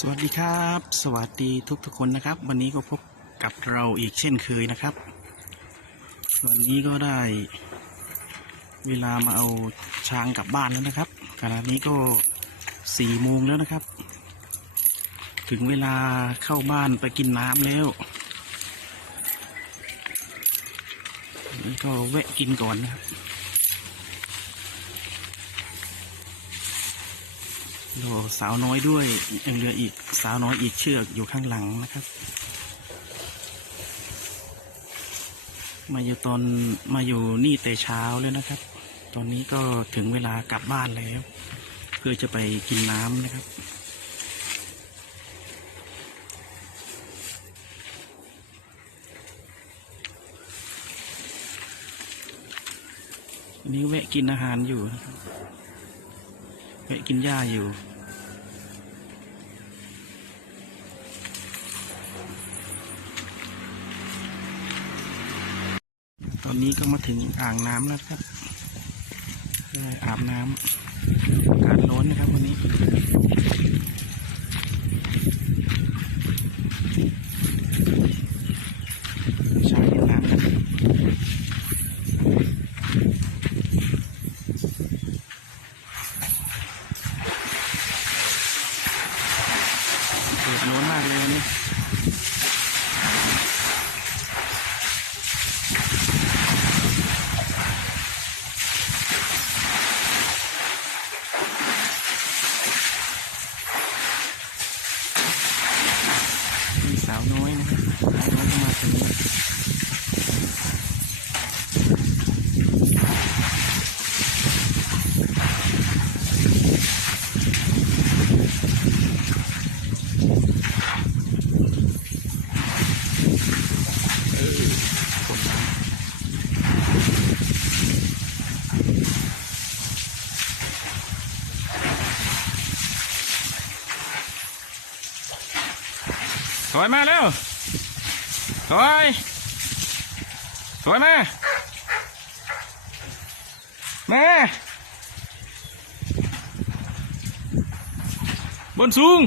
สวัสดีครับ สวัสดีทุกทุกคนนะครับ วันนี้ก็พบกับเราอีกเช่นเคยนะครับ วันนี้ก็ได้ เวลามาเอาช้างกลับบ้านแล้วนะครับขณะนี้ก็สี่โมงแล้วนะครับ ถึงเวลาเข้าบ้านไปกินน้ำแล้วนี่ก็แวะกินก่อนนะครับ โอ้สาวน้อยด้วยยังเหลืออีกสาวน้อยอีกเชือกอยู่ข้างหลังนะครับ มาอยู่ตอนมาอยู่นี่แต่เช้าเลยนะครับ ตอนนี้ก็ถึงเวลากลับบ้านแล้ว เพื่อจะไปกินน้ำนะครับนี้แวะกินอาหารอยู่ แวะกินหญ้าอยู่ ตอนนี้ก็มาถึงอ่างน้ำแล้วครับอาบน้ำอากาศร้อนนะครับวันนี้ ใช้น้ำกันเดือดร้อนมากเลยวันนี้ มีสาว น้อยนะครับสาวน้อยก็มาถึงเอยมาแล้วถอยถอยมามาบนสูง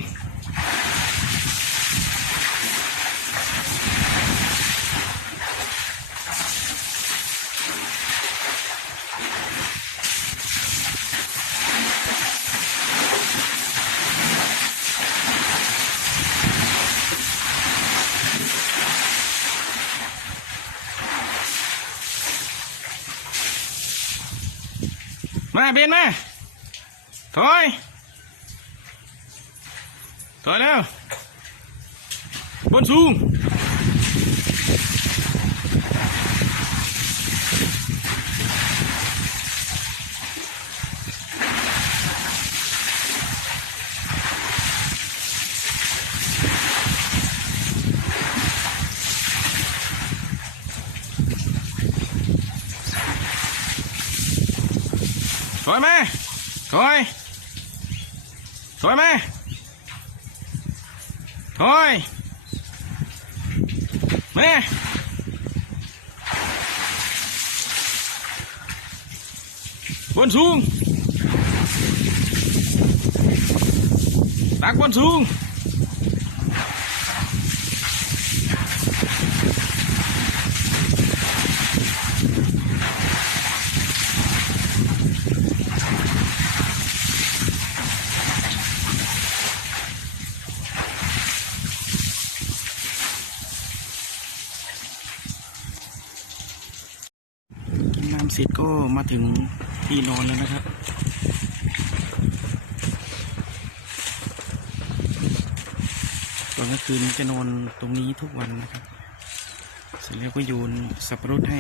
มาเบนมาถอยถอยแล้วบนสูง ถอยมาถอยถอยมา ถอย มา บน สูงตักบนสูงกินน้ำเสร็จก็มาถึงที่นอนแล้วนะครับตอนกลางคืนจะนอนตรงนี้ทุกวันนะครับ เสร็จแล้วก็โยนสับปะรดให้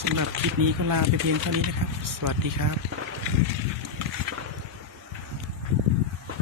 สำหรับคลิปนี้ก็ลาไปเพียงเท่านี้นะครับ สวัสดีครับ